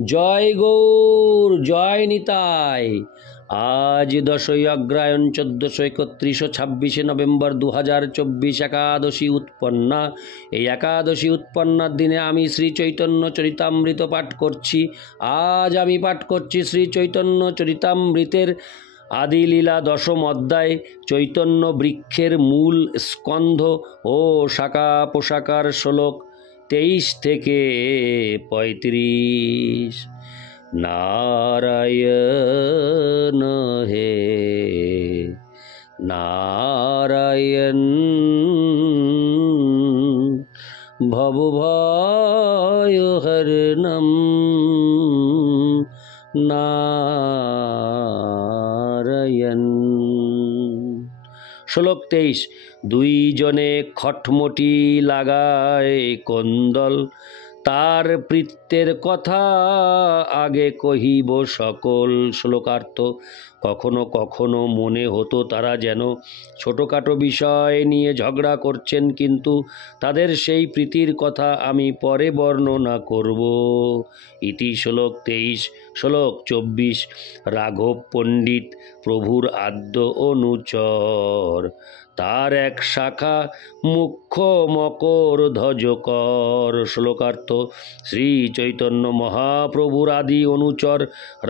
জয় গৌর, জয় নিতাই। আজ 10ই অগ্রহায়ণ 1431 26 নভেম্বর 2024 একাদশী উৎপন্না। এই একাদশী উৎপন্নার দিনে আমি শ্রী চৈতন্য চরিতামৃত পাঠ করছি। আজ আমি পাঠ করছি শ্রী চৈতন্য চরিতামৃতের আদিলীলা দশম অধ্যায়, চৈতন্য বৃক্ষের মূল স্কন্ধ ও শাখা পোশাকার শ্লোক 23 থেকে 35। নারায়ণ হে নারায়ণ, ভবভয় হরণম নারায়ণ। শ্লোক 23। দুইজনে খটমটি লাগায় কোন্দল, তার প্রীত্যের কথা আগে কহিব সকল। শ্লোকার্থ। কখনো কখনো মনে হতো তারা যেন ছোটোখাটো বিষয় নিয়ে ঝগড়া করছেন, কিন্তু তাদের সেই প্রীতির কথা আমি পরে বর্ণনা করব। ইতি শ্লোক 23। শ্লোক 24। রাঘব পণ্ডিত প্রভুর আদ্য অনুচর, তার এক শাখা মুখ্য মকর ধ্বজকর। শ্লোকার্থ। শ্রী চৈতন্য মহাপ্রভুর আদি অনুচর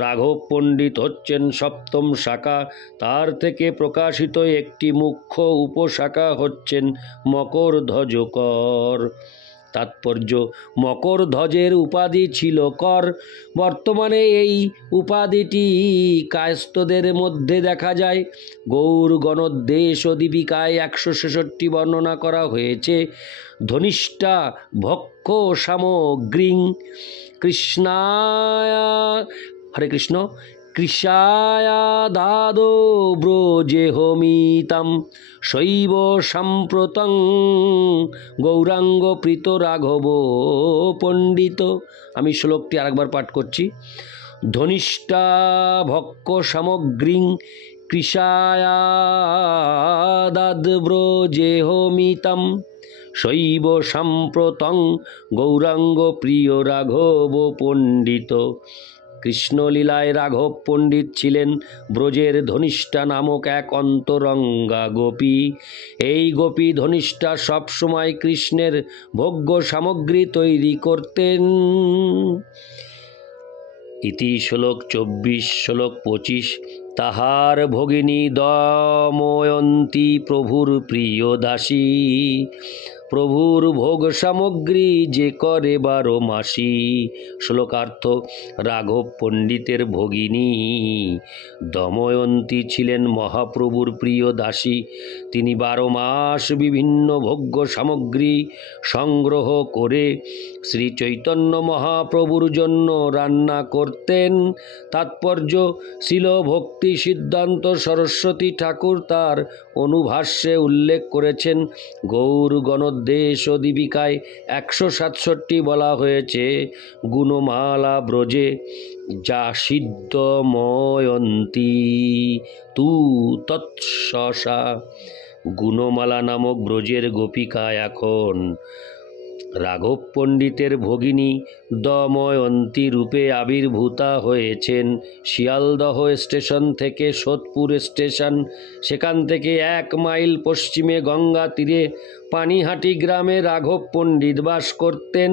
রাঘব পণ্ডিত হচ্ছেন সপ্তম শাখা, তার থেকে প্রকাশিত একটি মুখ্য উপশাখা হচ্ছেন মকর ধ্বজকর। তাৎপর্য: মকর ধ্বজের উপাধি ছিল কর। বর্তমানে এই উপাধিটি কায়স্থদের মধ্যে দেখা যায়। গৌর গণোদ্দেশ ও দীপিকায় 166 বর্ণনা করা হয়েছে। ধনিষ্ঠা ভক্ষ সামগ্রী কৃষ্ণায়, হরে কৃষ্ণ, কৃষায়া দাদো ব্রজেহমিতাম শৈব সাম্প্রতং গৌরাঙ্গ প্রীত রাঘব পণ্ডিত। আমি শ্লোকটি আরেকবার পাঠ করছি। ধনিষ্ঠা ভক্ষ সামগ্রী কৃষায়া দাদ ব্রজেহমিতাম শৈব সাম্প্রতং গৌরাঙ্গ প্রিয় রাঘব পণ্ডিত। কৃষ্ণলীলায় রাঘব পণ্ডিত ছিলেন ব্রজের ধনিষ্ঠা নামক এক অন্তরঙ্গা গোপী। এই গোপী ধনিষ্ঠা সবসময় কৃষ্ণের ভোগ্য সামগ্রী তৈরি করতেন। ইতি শ্লোক 24। শ্লোক 25। তাহার ভগিনী দময়ন্তী প্রভুর প্রিয় দাসী, প্রভুর ভোগ সামগ্রী যে করে 12 মাসি। শ্লোকার্থ। রাঘব পণ্ডিতের ভগিনী দময়ন্তী ছিলেন মহাপ্রভুর প্রিয় দাসী। তিনি 12 মাস বিভিন্ন ভোগ্য সামগ্রী সংগ্রহ করে শ্রী চৈতন্য মহাপ্রভুর জন্য রান্না করতেন। তাৎপর্য: শ্রীল ভক্তি সিদ্ধান্ত সরস্বতী ঠাকুর তার অনুভাষ্যে উল্লেখ করেছেন। গৌর গণোদ্দেশ ও দীপিকায় 167 বলা হয়েছে, গুণমালা ব্রজে যা সিদ্ধময়ন্তী তু তৎসসা। গুণমালা নামক ব্রজের গোপিকা এখন রাঘব পণ্ডিতের ভগিনী দময়ন্তী রূপে আবির্ভূতা হয়েছেন। শিয়ালদহ স্টেশন থেকে সোদপুর স্টেশন, সেখান থেকে 1 মাইল পশ্চিমে গঙ্গা তীরে পানিহাটি গ্রামে রাঘব পণ্ডিত বাস করতেন।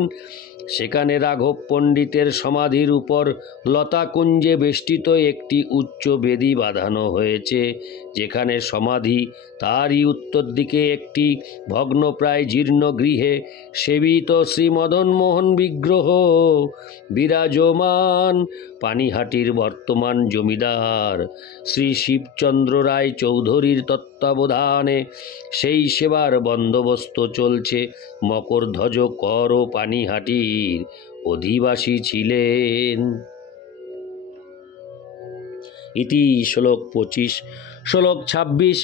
সেখানে রাঘব পণ্ডিতের সমাধির উপর লতাকুঞ্জে বেষ্টিত একটি উচ্চ বেদি বাঁধানো হয়েছে, যেখানে সমাধি। তারই উত্তর দিকে একটি ভগ্নপ্রায় জীর্ণ গৃহে সেবিত শ্রী মদন মোহন বিগ্রহ বিরাজমান। পানিহাটির বর্তমান জমিদার শ্রী শিবচন্দ্র রায় চৌধুরীর তত্ত্বাবধানে সেই সেবার বন্দোবস্ত চলছে। মকর ধ্বজকর ও পানিহাটির অধিবাসী ছিলেন। ইতি শ্লোক 25। শ্লোক 26।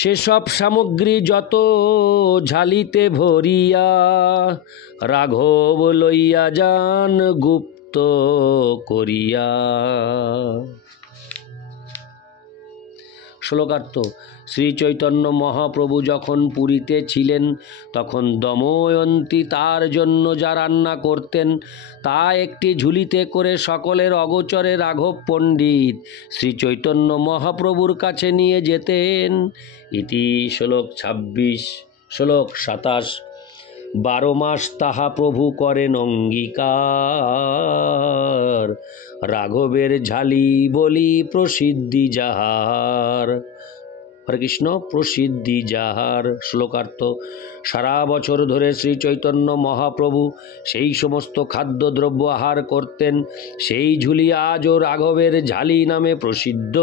সেসব সামগ্রী যত ঝালিতে ভরিয়া রাঘব লইয়া যান গুপ্ত করিয়া। শ্লোকার্থ। শ্রী চৈতন্য মহাপ্রভু যখন পুরীতে ছিলেন তখন দময়ন্তী তার জন্য যা রান্না করতেন তা একটি ঝুলিতে করে সকলের অগোচরে রাঘব পণ্ডিত শ্রী চৈতন্য মহাপ্রভুর কাছে নিয়ে যেতেন। ইতি শ্লোক 26। শ্লোক 27। 12 মাস তাহা প্রভু করেন অঙ্গীকার, রাঘবের ঝালি বলি প্রসিদ্ধি যাহার। হরে কৃষ্ণ। প্রসিদ্ধি যাহার। শ্লোকার্থ। সারা বছর ধরে শ্রী চৈতন্য মহাপ্রভু সেই সমস্ত খাদ্যদ্রব্য আহার করতেন, সেই ঝুলি আজও রাঘবের ঝালি নামে প্রসিদ্ধ।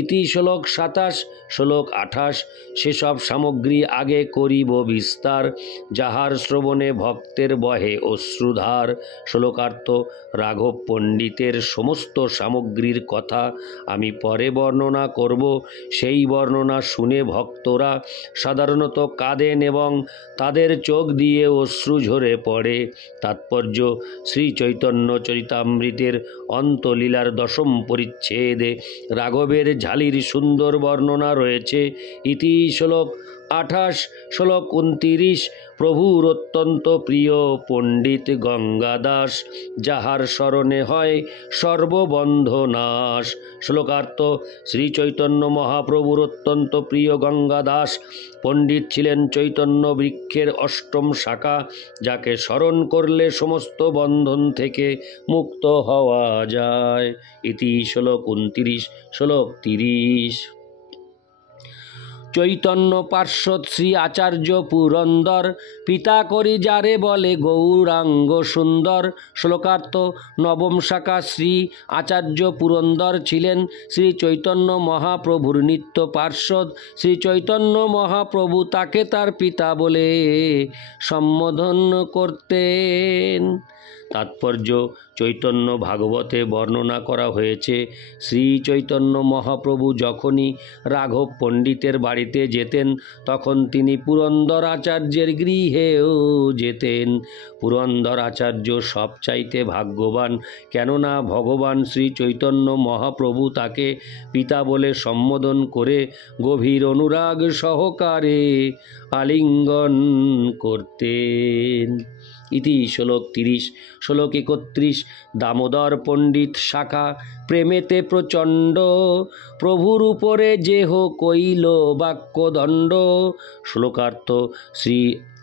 ইতি শ্লোক 27। শ্লোক 28। সেসব সামগ্রী আগে করিব বিস্তার, যাহার শ্রবণে ভক্তের বহে অশ্রুধার। শ্লোকার্থ। রাঘব পণ্ডিতের সমস্ত সামগ্রীর কথা আমি পরে বর্ণনা করব। সেই বর্ণনা শুনে ভক্তরা সাধারণত কাঁদেন এবং তাদের চোখ দিয়ে অশ্রু ঝরে পড়ে। তাৎপর্য: শ্রী চৈতন্য চরিতামৃতের অন্তলীলার 10ম পরিচ্ছেদে রাঘবের ঝালির সুন্দর বর্ণনা রয়েছে। ইতি শ্লোক 28। শ্লোক 29। প্রভুর অত্যন্ত প্রিয় পণ্ডিত গঙ্গাদাস, যাহার স্মরণে হয় সর্ববন্ধ নাশ। শ্লোকার্থ। শ্রী চৈতন্য মহাপ্রভুর অত্যন্ত প্রিয় গঙ্গাদাস পণ্ডিত ছিলেন চৈতন্য বৃক্ষের 8ম শাখা, যাকে স্মরণ করলে সমস্ত বন্ধন থেকে মুক্ত হওয়া যায়। ইতি শ্লোক 29। শ্লোক 30। চৈতন্য পার্শ্বদ শ্রী আচার্য পুরন্দর, পিতা করি যারে বলে গৌরাঙ্গ সুন্দর। শ্লোকার্থ। 9ম শাখা শ্রী আচার্য পুরন্দর ছিলেন শ্রী চৈতন্য মহাপ্রভুর নিত্য পার্শ্বদ। শ্রী চৈতন্য মহাপ্রভু তাকে তার পিতা বলে সম্বোধন করতেন। তাৎপর্য: চৈতন্য ভাগবতে বর্ণনা করা হয়েছে, শ্রী চৈতন্য মহাপ্রভু যখনই রাঘব পণ্ডিতের বাড়িতে যেতেন তখন তিনি পুরন্দর আচার্যের গৃহেও যেতেন। পুরন্দর আচার্য সবচাইতে ভাগ্যবান, কেননা ভগবান শ্রী চৈতন্য মহাপ্রভু তাকে পিতা বলে সম্বোধন করে গভীর অনুরাগ সহকারে আলিঙ্গন করতেন। ইতি শ্লোক 30। শ্লোক 31। দামোদর পণ্ডিত শাখা প্রেমেতে প্রচণ্ড, প্রভুর উপরে যেহ কইল বাক্যদণ্ড। শ্লোকার্থ। শ্রী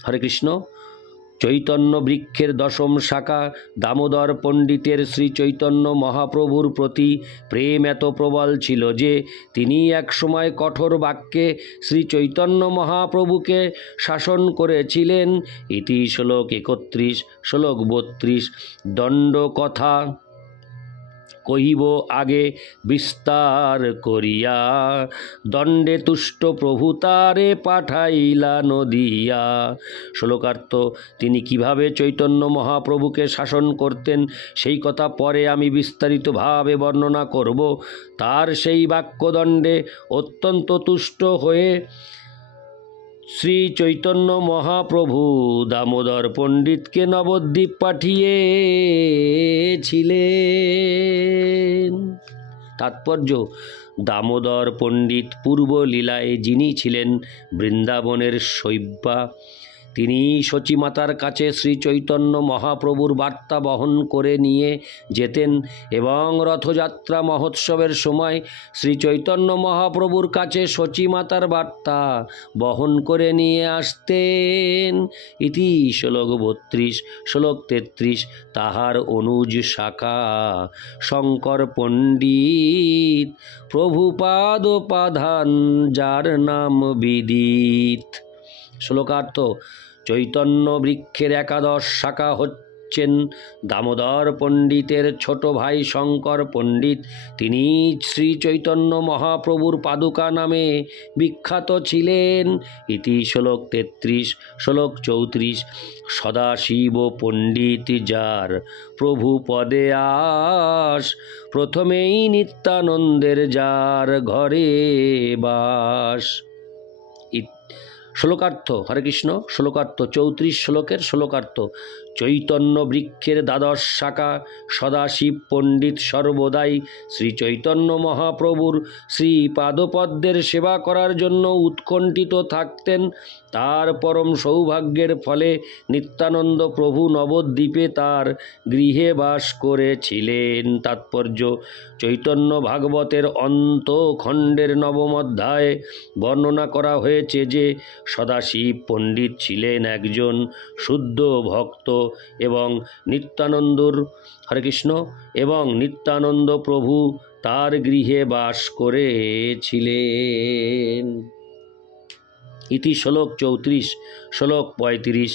হরে কৃষ্ণ। চৈতন্য বৃক্ষের 10ম শাখা দামোদর পণ্ডিতের শ্রী চৈতন্য মহাপ্রভুর প্রতি প্রেম এত প্রবল ছিল যে তিনি একসময় কঠোর বাক্যে শ্রী চৈতন্য মহাপ্রভুকে শাসন করেছিলেন। ইতি শ্লোক 31। শ্লোক 32। দণ্ড কথা কহিব আগে বিস্তার করিয়া, দণ্ডে তুষ্ট প্রভু তারে পাঠাইলা নদিয়া। শ্লোকার্থ। তিনি কিভাবে চৈতন্য মহাপ্রভুকে শাসন করতেন সেই কথা পরে আমি বিস্তারিতভাবে বর্ণনা করব। তার সেই বাক্যদণ্ডে অত্যন্ত তুষ্ট হয়ে শ্রী চৈতন্য মহাপ্রভু দামোদর পণ্ডিতকে নবদ্বীপ পাঠিয়েছিলেন। তাৎপর্য: দামোদর পণ্ডিত পূর্ব লীলায় যিনি ছিলেন বৃন্দাবনের শৈব্যা, তিনি সচিমাতার কাছে শ্রী চৈতন্য মহাপ্রভুর বার্তা বহন করে নিয়ে যেতেন এবং রথযাত্রা মহোৎসবের সময় শ্রী চৈতন্য মহাপ্রভুর কাছে সচিমাতার বার্তা বহন করে নিয়ে আসতেন। ইতি শ্লোক 32। শ্লোক 33। তাহার অনুজ শাখা শঙ্কর পণ্ডিত, প্রভুপাদ পাধান যার নাম বিদিত। শ্লোকার্থ। চৈতন্য বৃক্ষের 11 শাখা হচ্ছেন দামোদর পণ্ডিতের ছোট ভাই শঙ্কর পণ্ডিত। তিনি শ্রী চৈতন্য মহাপ্রভুর পাদুকা নামে বিখ্যাত ছিলেন। ইতি শ্লোক 33। শ্লোক 34। সদাশিব পণ্ডিত যার প্রভু পদে আস, প্রথমেই নিত্যানন্দের যার ঘরে বাস। শ্লোকার্থ। হরে কৃষ্ণ। শ্লোকার্থ। 34 শ্লোকের শ্লোকার্থ। চৈতন্য বৃক্ষের দ্বাদশ শাখা সদাশিব পণ্ডিত সর্বদাই শ্রী চৈতন্য মহাপ্রভুর শ্রী পাদপদ্মের সেবা করার জন্য উৎকণ্ঠিত থাকতেন। তার পরম সৌভাগ্যের ফলে নিত্যানন্দ প্রভু নবদ্বীপে তার গৃহে বাস করেছিলেন। তাৎপর্য: চৈতন্য ভাগবতের অন্তখণ্ডের নবম অধ্যায়ে বর্ণনা করা হয়েছে যে সদাশিব পণ্ডিত ছিলেন একজন শুদ্ধ ভক্ত এবং হরে কৃষ্ণ, এবং নিত্যানন্দ প্রভু তার গৃহে বাস করেছিলেন। ইতি শ্লোক 34। শ্লোক 35।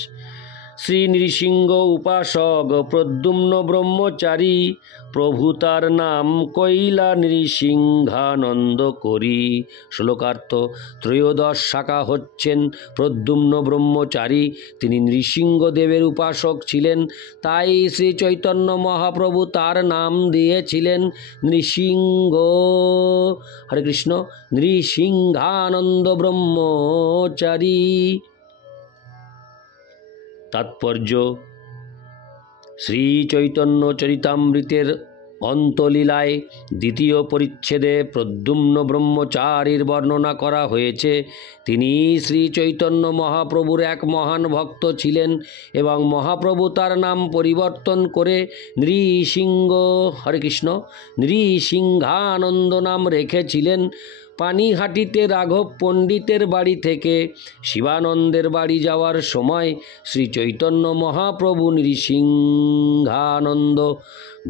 শ্রী নৃসিংহ উপাসক প্রদ্যুম্ন ব্রহ্মচারী, প্রভু তার নাম কৈলা নৃসিংহানন্দ করি। শ্লোকার্থ: ত্রয়োদশ শাখা হচ্ছেন প্রদ্যুম্ন ব্রহ্মচারী। তিনি নৃসিংহদেবের উপাসক ছিলেন, তাই শ্রী চৈতন্য মহাপ্রভু তার নাম দিয়েছিলেন নৃসিংহ। হরে কৃষ্ণ। নৃসিংহানন্দ ব্রহ্মচারী। তাৎপর্য: শ্রী চৈতন্য চরিতামৃতের অন্তলীলায় দ্বিতীয় পরিচ্ছেদে প্রদ্যুম্ন ব্রহ্মচারীর বর্ণনা করা হয়েছে। তিনি শ্রী চৈতন্য মহাপ্রভুর এক মহান ভক্ত ছিলেন এবং মহাপ্রভু তার নাম পরিবর্তন করে নৃসিংহ, হরে কৃষ্ণ, নৃসিংহানন্দ নাম রেখেছিলেন। পানিহাটিতে রাঘব পণ্ডিতের বাড়ি থেকে শিবানন্দের বাড়ি যাওয়ার সময় শ্রী চৈতন্য মহাপ্রভু নৃসিংহানন্দ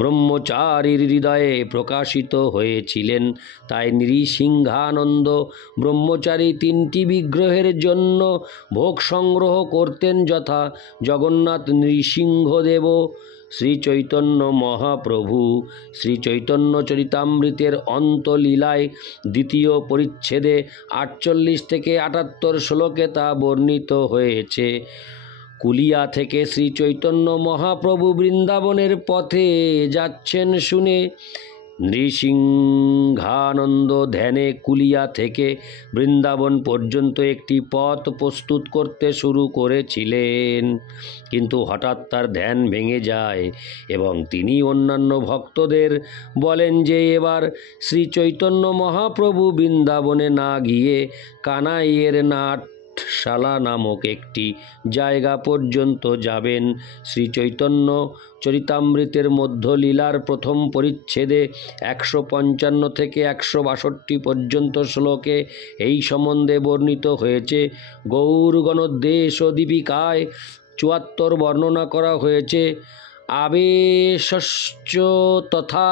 ব্রহ্মচারীর হৃদয়ে প্রকাশিত হয়েছিলেন। তাই নৃসিংহানন্দ ব্রহ্মচারী তিনটি বিগ্রহের জন্য ভোগ সংগ্রহ করতেন, যথা জগন্নাথ নৃসিংহদেব, শ্রী চৈতন্য মহাপ্রভু। শ্রী চৈতন্য চরিতামৃতের অন্তলীলায় দ্বিতীয় পরিচ্ছেদে 48 থেকে 78 শ্লোকে তা বর্ণিত হয়েছে। কুলিয়া থেকে শ্রী চৈতন্য মহাপ্রভু বৃন্দাবনের পথে যাচ্ছেন শুনে নৃসিংহানন্দ ধ্যানে কুলিয়া থেকে বৃন্দাবন পর্যন্ত একটি পথ প্রস্তুত করতে শুরু করেছিলেন, কিন্তু হঠাৎ তার ধ্যান ভেঙে যায় এবং তিনি অন্যান্য ভক্তদের বলেন যে এবার শ্রী চৈতন্য মহাপ্রভু বৃন্দাবনে না গিয়ে কানাইয়ের নাটশালা নামক একটি জায়গা পর্যন্ত যাবেন। শ্রী চৈতন্য চরিতামৃতের মধ্যলীলার প্রথম পরিচ্ছেদে 155 থেকে 162 পর্যন্ত শ্লোকে এই সম্বন্ধে বর্ণিত হয়েছে। গৌর গণোদ্দেশ দীপিকায় 74 বর্ণনা করা হয়েছে। আবেশশ্চ তথা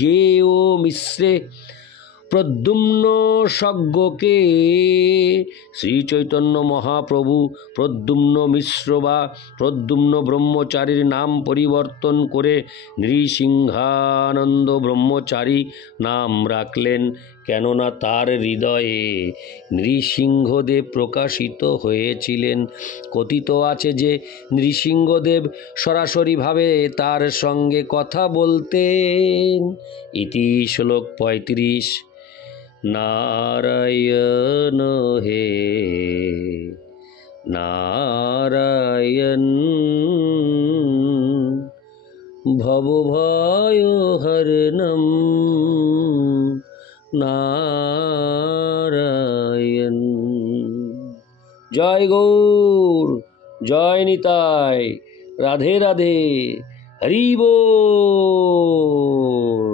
জ্ঞেয় মিশ্রে প্রদ্যুম্ন সজ্ঞকে। শ্রী চৈতন্য মহাপ্রভু প্রদ্যুম্ন মিশ্র বা প্রদ্যুম্ন ব্রহ্মচারীর নাম পরিবর্তন করে নৃসিংহানন্দ ব্রহ্মচারী নাম রাখলেন, কেননা তার হৃদয়ে নৃসিংহদেব প্রকাশিত হয়েছিলেন। কথিত আছে যে নৃসিংহদেব সরাসরিভাবে তার সঙ্গে কথা বলতেন। ইতি শ্লোক 35। নারায়ণ হে নারায়ণ, ভবভয় হরণম নারায়ণ। জয় গৌর, জয় নিতাই, রাধে রাধে, হরি বল।